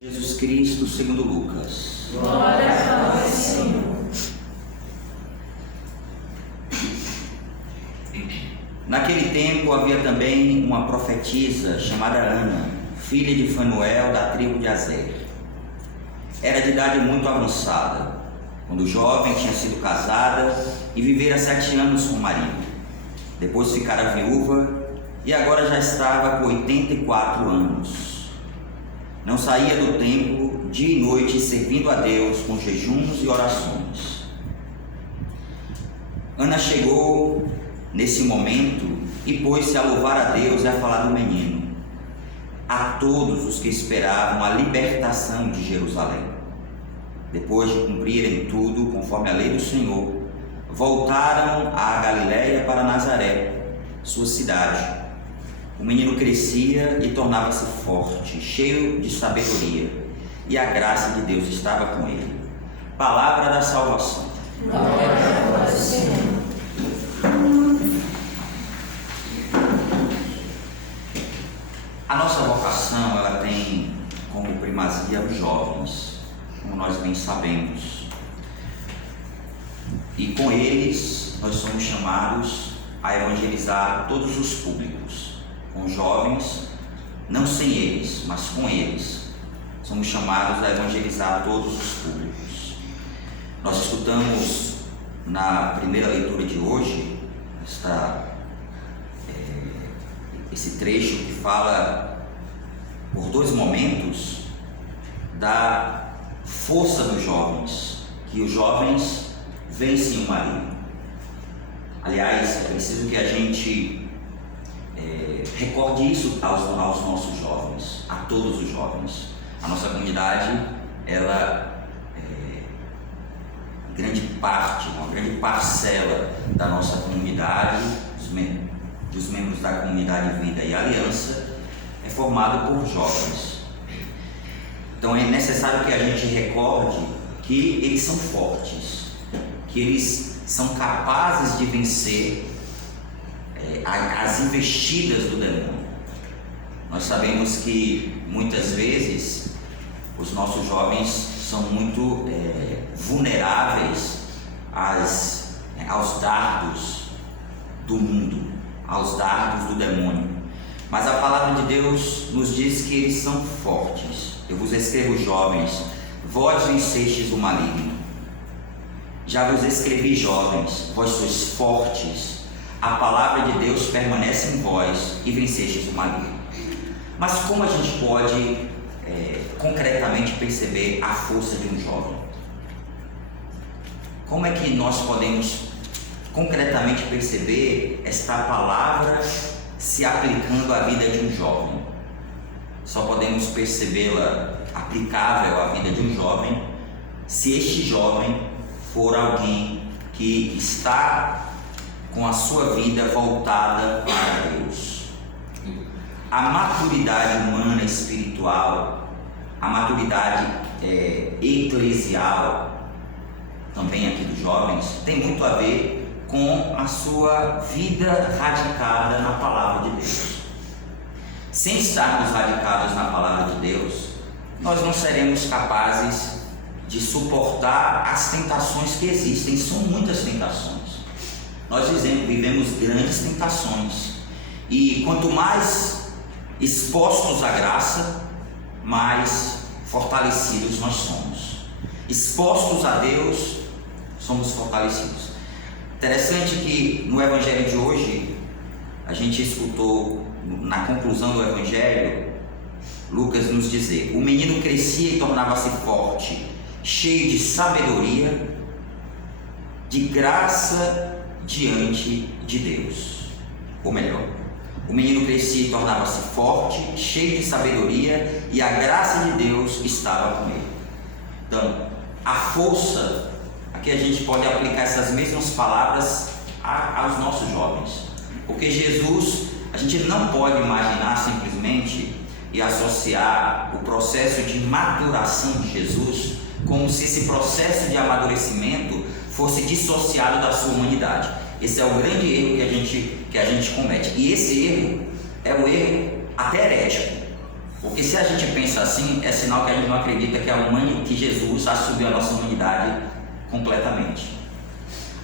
Jesus Cristo segundo Lucas. Glória a vós, Senhor. Naquele tempo havia também uma profetisa chamada Ana, filha de Fanuel, da tribo de Aser. Era de idade muito avançada, quando jovem tinha sido casada e vivera 7 anos com o marido. Depois ficara viúva e agora já estava com 84 anos. Não saía do templo dia e noite, servindo a Deus com jejuns e orações. Ana chegou nesse momento e pôs-se a louvar a Deus e a falar do menino a todos os que esperavam a libertação de Jerusalém. Depois de cumprirem tudo conforme a lei do Senhor, voltaram à Galiléia para Nazaré, sua cidade. O menino crescia e tornava-se forte, cheio de sabedoria, e a graça de Deus estava com ele. Palavra da salvação. Glória a vós, Senhor. A nossa vocação, ela tem como primazia os jovens, como nós bem sabemos. E com eles, nós somos chamados a evangelizar todos os públicos. Com jovens, não sem eles, mas com eles, somos chamados a evangelizar todos os públicos. Nós escutamos na primeira leitura de hoje esse trecho que fala por 2 momentos da força dos jovens, que os jovens vencem o maligno. Aliás, é preciso que a gente recorde isso aos nossos jovens, a todos os jovens. A nossa comunidade, ela grande parte, uma grande parcela da nossa comunidade, dos membros da comunidade Vida e Aliança, é formada por jovens. Então é necessário que a gente recorde que eles são fortes, que eles são capazes de vencer as investidas do demônio. Nós sabemos que muitas vezes os nossos jovens são muito vulneráveis aos dardos do mundo, aos dardos do demônio. Mas a palavra de Deus nos diz que eles são fortes. Eu vos escrevo, jovens, vós vencestes o maligno. Já vos escrevi, jovens, vós sois fortes. A palavra de Deus permanece em vós e vencestes o maligno. Mas como a gente pode concretamente perceber a força de um jovem? Como é que nós podemos concretamente perceber esta palavra se aplicando à vida de um jovem? Só podemos percebê-la aplicável à vida de um jovem se este jovem for alguém que está com a sua vida voltada para Deus. A maturidade humana espiritual, a maturidade eclesial, também aqui dos jovens, tem muito a ver com a sua vida radicada na palavra de Deus. Sem estarmos radicados na palavra de Deus, nós não seremos capazes de suportar as tentações que existem. São muitas tentações. Nós vivemos grandes tentações, e quanto mais expostos à graça, mais fortalecidos nós somos. Expostos a Deus, somos fortalecidos. Interessante que no Evangelho de hoje, a gente escutou na conclusão do Evangelho, Lucas nos dizer: o menino crescia e tornava-se forte, cheio de sabedoria, de graça diante de Deus. Ou melhor, o menino crescia e tornava-se forte, cheio de sabedoria, e a graça de Deus estava com ele. Então, a força, aqui a gente pode aplicar essas mesmas palavras aos nossos jovens, porque Jesus, a gente não pode imaginar simplesmente e associar o processo de maturação de Jesus como se esse processo de amadurecimento fosse dissociado da sua humanidade. Esse é o grande erro que a gente comete. E esse erro é o erro até herético, Porque se a gente pensa assim, é sinal que a gente não acredita que Jesus assumiu a nossa humanidade completamente.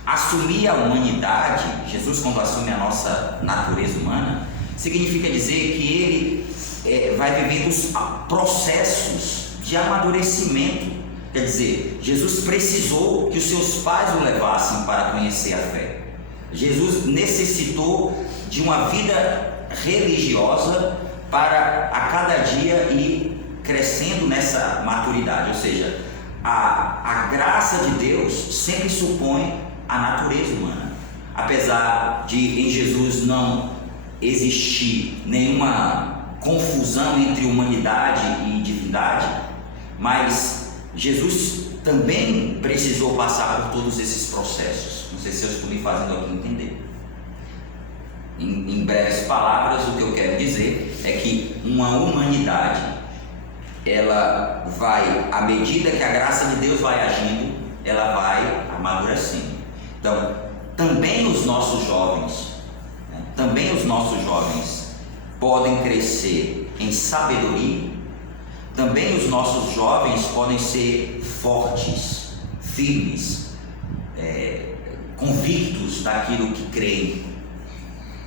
Assumir a humanidade, Jesus quando assume a nossa natureza humana, significa dizer que ele vai vivendo os processos de amadurecimento. Quer dizer, Jesus precisou que os seus pais o levassem para conhecer a fé. Jesus necessitou de uma vida religiosa para a cada dia ir crescendo nessa maturidade. Ou seja, a graça de Deus sempre supõe a natureza humana. Apesar de em Jesus não existir nenhuma confusão entre humanidade e divindade, mas Jesus também precisou passar por todos esses processos. Não sei se eu estou me fazendo aqui entender. Em breves palavras, o que eu quero dizer é que uma humanidade, ela vai, à medida que a graça de Deus vai agindo, ela vai amadurecendo. Então, também os nossos jovens podem crescer em sabedoria. Também os nossos jovens podem ser fortes, firmes, convictos daquilo que creem,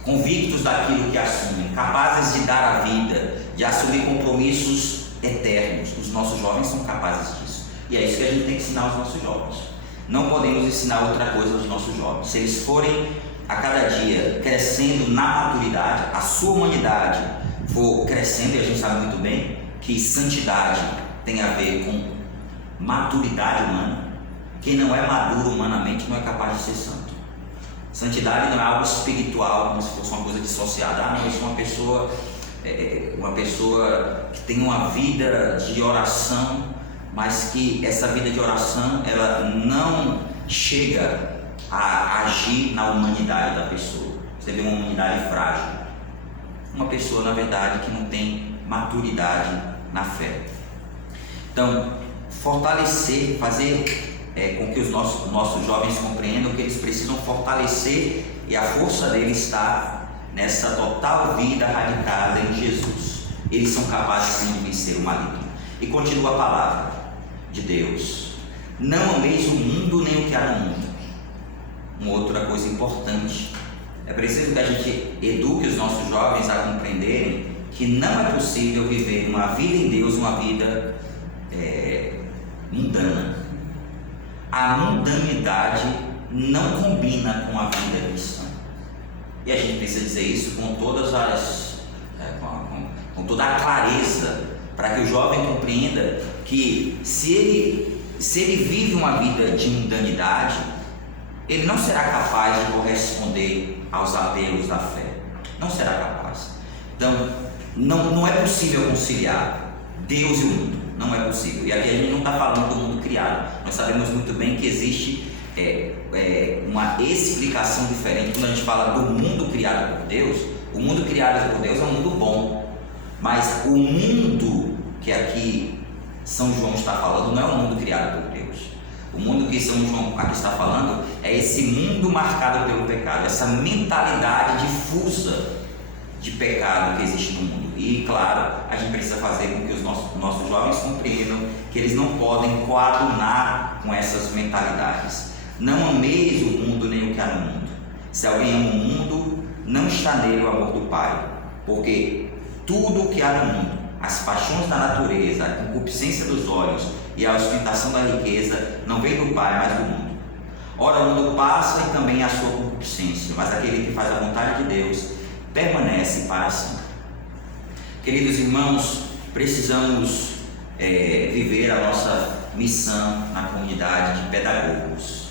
convictos daquilo que assumem, capazes de dar a vida, de assumir compromissos eternos. Os nossos jovens são capazes disso. E é isso que a gente tem que ensinar aos nossos jovens. Não podemos ensinar outra coisa aos nossos jovens. Se eles forem a cada dia crescendo na maturidade, a sua humanidade for crescendo, e a gente sabe muito bem que santidade tem a ver com maturidade humana. Quem não é maduro humanamente não é capaz de ser santo. Santidade não é algo espiritual, como se fosse uma coisa dissociada. Não, eu sou uma pessoa que tem uma vida de oração, mas que essa vida de oração ela não chega a agir na humanidade da pessoa. Você vê uma humanidade frágil, uma pessoa na verdade que não tem maturidade na fé. Então, fortalecer, fazer com que os nossos jovens compreendam que eles precisam fortalecer, e a força deles está nessa total vida radicada em Jesus. Eles são capazes de vencer o maligno. E continua a palavra de Deus: não ameis o mundo nem o que há no mundo. Uma outra coisa importante, é preciso que a gente eduque os nossos jovens a compreenderem que não é possível viver uma vida em Deus, uma vida mundana. A mundanidade não combina com a vida cristã. E a gente precisa dizer isso com todas com toda a clareza, para que o jovem compreenda que se ele vive uma vida de mundanidade, ele não será capaz de corresponder aos apelos da fé. Não será capaz. Então, não é possível conciliar Deus e o mundo. Não é possível. E aqui a gente não está falando do mundo criado. Nós sabemos muito bem que existe uma explicação diferente. Quando a gente fala do mundo criado por Deus, o mundo criado por Deus é um mundo bom. Mas o mundo que aqui São João está falando não é um mundo criado por Deus. O mundo que São João aqui está falando é esse mundo marcado pelo pecado, essa mentalidade difusa de pecado que existe no mundo. E claro, a gente precisa fazer com que os nossos jovens compreendam que eles não podem coadunar com essas mentalidades. Não ameis o mundo nem o que há no mundo. Se alguém ama o mundo, não está nele o amor do Pai. Porque tudo o que há no mundo, as paixões da natureza, a concupiscência dos olhos e a ostentação da riqueza, não vem do Pai, mas do mundo. Ora, o mundo passa e também a sua concupiscência, mas aquele que faz a vontade de Deus permanece para sempre. Queridos irmãos, precisamos viver a nossa missão na comunidade de pedagogos.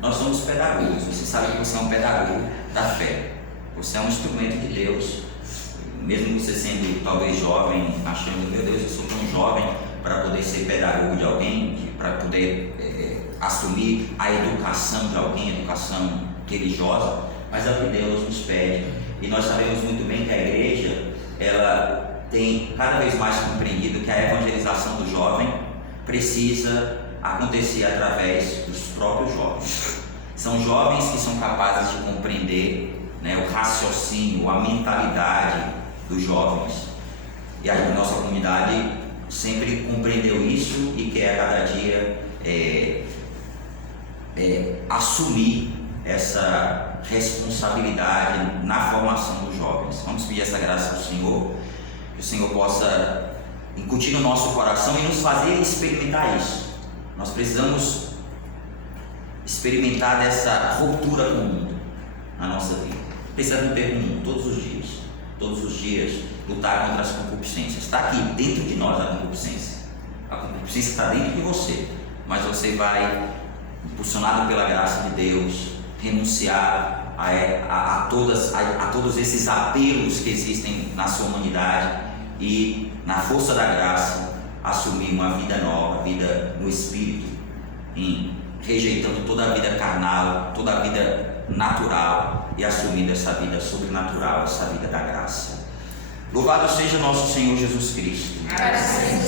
Nós somos pedagogos. Você sabe que você é um pedagogo da fé. Você é um instrumento de Deus. Mesmo você sendo talvez jovem, achando, meu Deus, eu sou tão jovem para poder ser pedagogo de alguém, para poder assumir a educação de alguém, educação religiosa, mas é o que Deus nos pede. E nós sabemos muito bem que a igreja, ela tem cada vez mais compreendido que a evangelização do jovem precisa acontecer através dos próprios jovens. São jovens que são capazes de compreender o raciocínio, a mentalidade dos jovens. E a nossa comunidade sempre compreendeu isso e quer a cada dia assumir essa responsabilidade na formação dos jovens. Vamos pedir essa graça ao Senhor, que o Senhor possa incutir no nosso coração e nos fazer experimentar isso. Nós precisamos experimentar dessa ruptura com o mundo na nossa vida. Precisamos ter com o mundo todos os dias lutar contra as concupiscências. Está aqui dentro de nós a concupiscência. A concupiscência está dentro de você, mas você vai, impulsionado pela graça de Deus, renunciar a todos esses apelos que existem na sua humanidade e, na força da graça, assumir uma vida nova, vida no Espírito, rejeitando toda a vida carnal, toda a vida natural e assumindo essa vida sobrenatural, essa vida da graça. Louvado seja nosso Senhor Jesus Cristo.